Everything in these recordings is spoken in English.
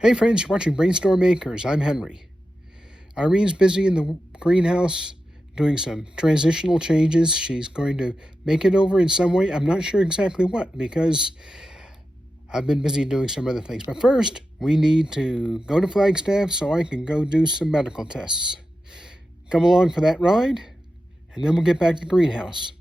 Hey friends, you're watching BrainStormAcres. I'm Henry. Irene's busy in the greenhouse doing some transitional changes. She's going to make it over in some way. I'm not sure exactly what because I've been busy doing some other things. But first, we need to go to Flagstaff so I can go do some medical tests. Come along for that ride, and then we'll get back to the greenhouse.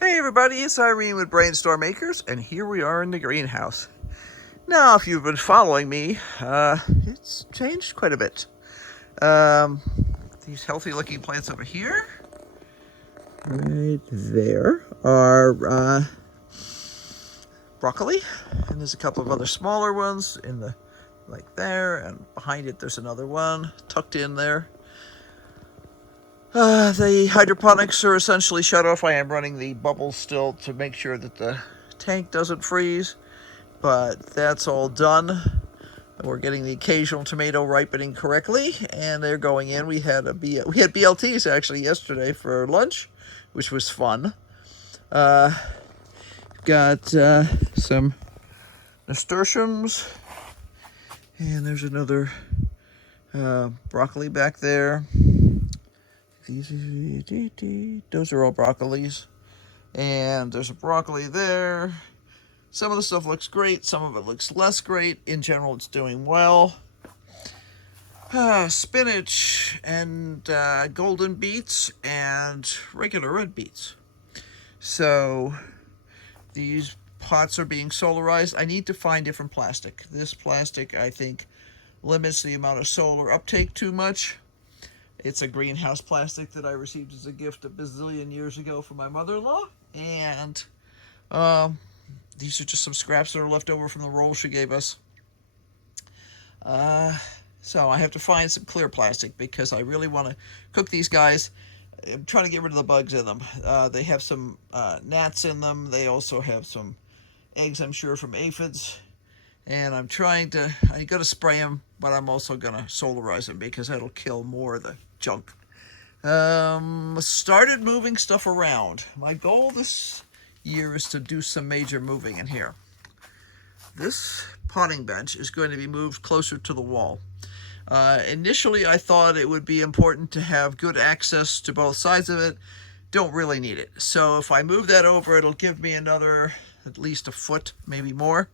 Hey everybody, it's Irene with BrainStormAcres, and here we are in the greenhouse. Now, if you've been following me, it's changed quite a bit. These healthy-looking plants over here, right there, are broccoli, and there's a couple of other smaller ones in the, like there, and behind it there's another one tucked in there. The hydroponics are essentially shut off. I am running the bubbles still to make sure that the tank doesn't freeze, but that's all done. We're getting the occasional tomato ripening correctly, and they're going in. We had BLTs actually yesterday for lunch, which was fun. Got some nasturtiums, and there's another broccoli back there. Those are all broccolis, and there's a broccoli there. Some of the stuff looks great, some of it looks less great. In general, it's doing well. Spinach and golden beets and regular red beets. So these pots are being solarized. I need to find different plastic. This plastic, I think, limits the amount of solar uptake too much. It's a greenhouse plastic that I received as a gift a bazillion years ago from my mother-in-law. And these are just some scraps that are left over from the roll she gave us. So I have to find some clear plastic because I really want to cook these guys. I'm trying to get rid of the bugs in them. They have some gnats in them. They also have some eggs, I'm sure, from aphids. And I got to spray them, but I'm also going to solarize them because that'll kill more of the junk. Started moving stuff around. My goal this year is to do some major moving in here. This potting bench is going to be moved closer to the wall. Initially, I thought it would be important to have good access to both sides of it. Don't really need it. So if I move that over, it'll give me another at least a foot, maybe more.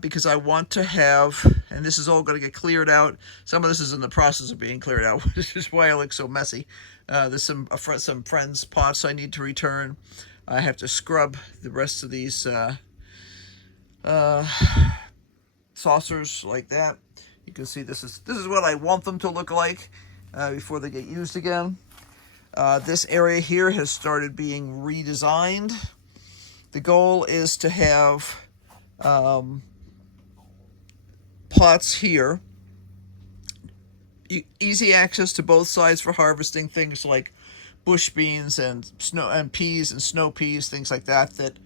Because I want to have, and this is all going to get cleared out. Some of this is in the process of being cleared out, which is why I look so messy. There's some friends' pots I need to return. I have to scrub the rest of these saucers like that. You can see this is what I want them to look like before they get used again. This area here has started being redesigned. The goal is to have pots here, easy access to both sides for harvesting things like bush beans and peas and snow peas, things like that, that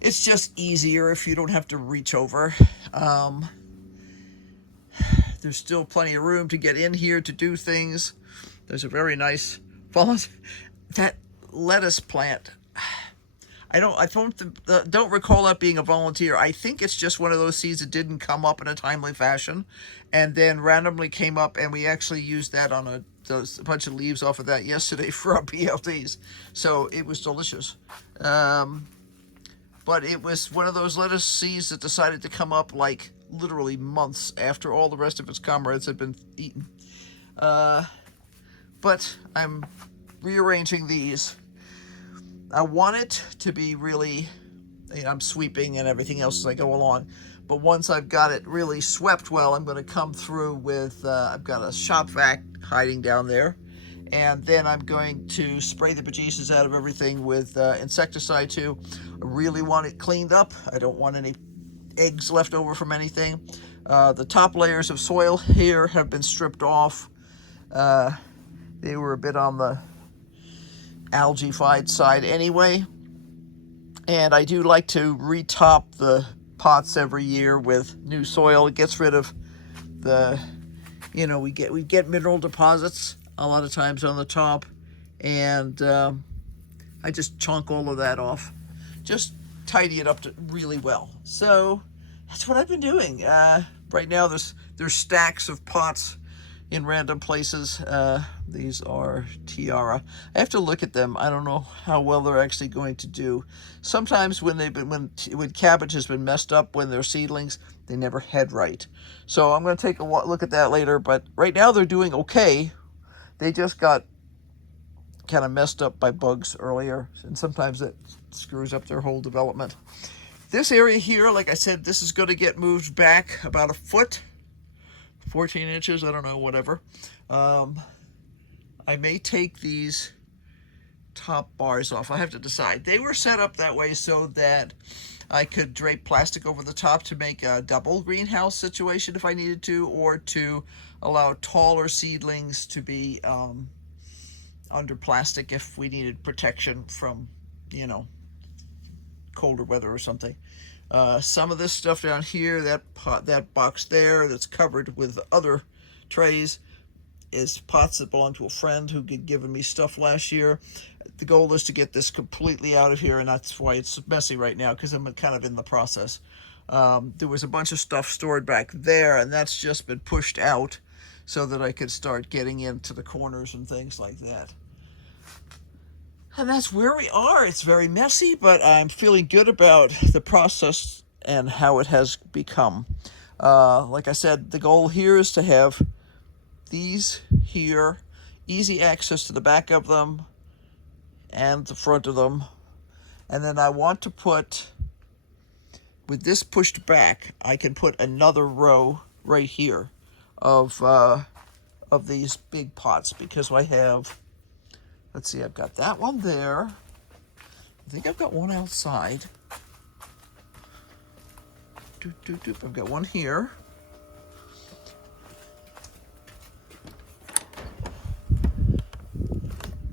it's just easier if you don't have to reach over. Um, there's still plenty of room to get in here to do things. There's a very nice that lettuce plant. I don't recall that being a volunteer. I think it's just one of those seeds that didn't come up in a timely fashion, and then randomly came up, and we actually used that on a bunch of leaves off of that yesterday for our BLDs. So it was delicious. But it was one of those lettuce seeds that decided to come up like literally months after all the rest of its comrades had been eaten. But I'm rearranging these. I want it to be really, I'm sweeping and everything else as I go along. But once I've got it really swept well, I'm going to come through with, I've got a shop vac hiding down there. And then I'm going to spray the bejesus out of everything with insecticide too. I really want it cleaned up. I don't want any eggs left over from anything. The top layers of soil here have been stripped off. They were a bit on the algae-fied side anyway. And I do like to retop the pots every year with new soil. It gets rid of the, we get mineral deposits a lot of times on the top, and I just chunk all of that off, just tidy it up really well. So that's what I've been doing. Right now there's stacks of pots in random places. These are tiara. I have to look at them. I don't know how well they're actually going to do. Sometimes when cabbage has been messed up when they're seedlings, they never head right. So I'm going to take a look at that later. But right now they're doing okay. They just got kind of messed up by bugs earlier, and sometimes it screws up their whole development. This area here, like I said, this is going to get moved back about a foot. 14 inches, I don't know, whatever. I may take these top bars off. I have to decide. They were set up that way so that I could drape plastic over the top to make a double greenhouse situation if I needed to, or to allow taller seedlings to be under plastic if we needed protection from, colder weather or something. Some of this stuff down here, that box there that's covered with other trays, is pots that belong to a friend who had given me stuff last year. The goal is to get this completely out of here, and that's why it's messy right now, because I'm kind of in the process. There was a bunch of stuff stored back there, and that's just been pushed out so that I could start getting into the corners and things like that. And that's where we are. It's very messy, but I'm feeling good about the process and how it has become. Like I said, the goal here is to have these here, easy access to the back of them and the front of them. And then I want to put, with this pushed back, I can put another row right here of these big pots, because I have, let's see, I've got that one there. I think I've got one outside. I've got one here.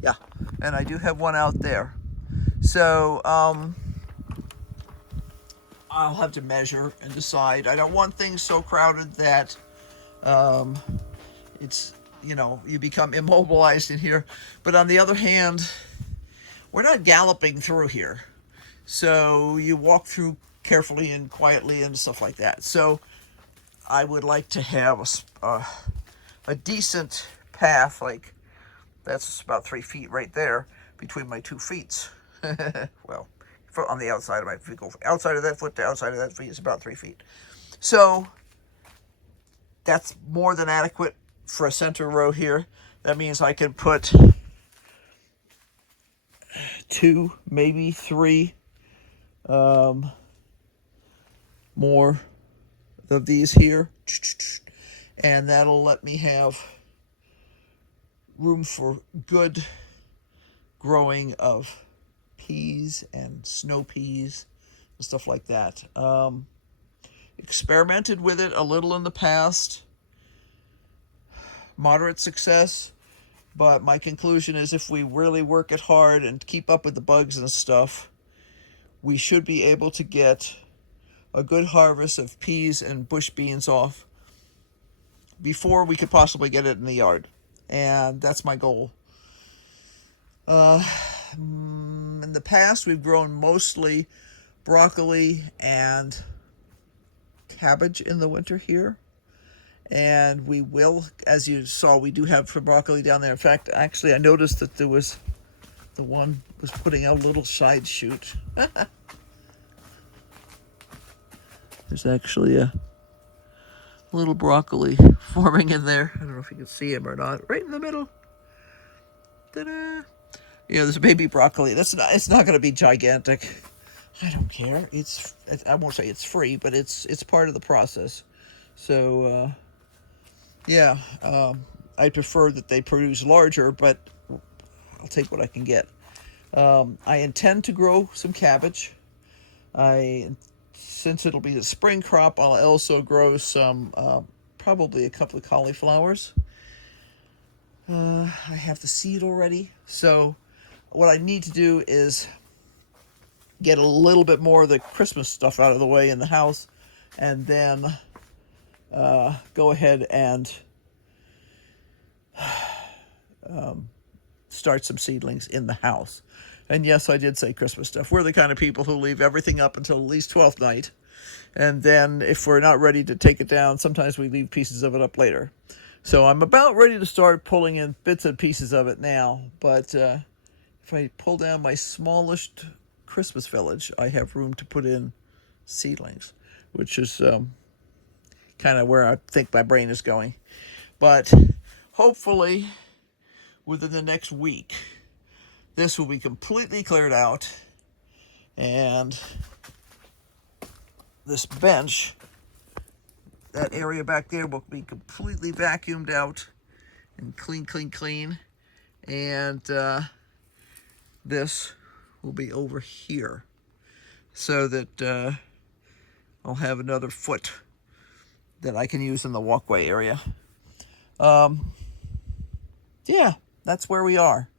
Yeah, and I do have one out there. So I'll have to measure and decide. I don't want things so crowded that it's, you become immobilized in here. But on the other hand, we're not galloping through here. So you walk through carefully and quietly and stuff like that. So I would like to have a decent path, like that's about 3 feet right there between my 2 feet. Well, on the outside of my feet, go outside of that foot to outside of that feet is about 3 feet. So that's more than adequate for a center row here. That means I can put 2, maybe 3 more of these here, and that'll let me have room for good growing of peas and snow peas and stuff like that. Experimented with it a little in the past. Moderate success. But my conclusion is if we really work it hard and keep up with the bugs and stuff, we should be able to get a good harvest of peas and bush beans off before we could possibly get it in the yard. And that's my goal. In the past, we've grown mostly broccoli and cabbage in the winter here. And we will, as you saw, we do have some broccoli down there. In fact, actually, I noticed that there was, the one was putting out a little side shoot. There's actually a little broccoli forming in there. I don't know if you can see him or not. Right in the middle. Ta-da! Yeah, there's a baby broccoli. It's not going to be gigantic. I don't care. I won't say it's free, but it's part of the process. So yeah, I prefer that they produce larger, but I'll take what I can get. I intend to grow some cabbage. Since it'll be the spring crop, I'll also grow some, probably a couple of cauliflowers. I have the seed already. So what I need to do is get a little bit more of the Christmas stuff out of the way in the house, and then go ahead and start some seedlings in the house. And yes, I did say Christmas stuff. We're the kind of people who leave everything up until at least 12th night. And then if we're not ready to take it down, sometimes we leave pieces of it up later. So I'm about ready to start pulling in bits and pieces of it now. But if I pull down my smallest Christmas village, I have room to put in seedlings, which is kind of where I think my brain is going. But hopefully within the next week, this will be completely cleared out, and this bench, that area back there, will be completely vacuumed out and clean. And this will be over here, so that I'll have another foot that I can use in the walkway area. Yeah, that's where we are.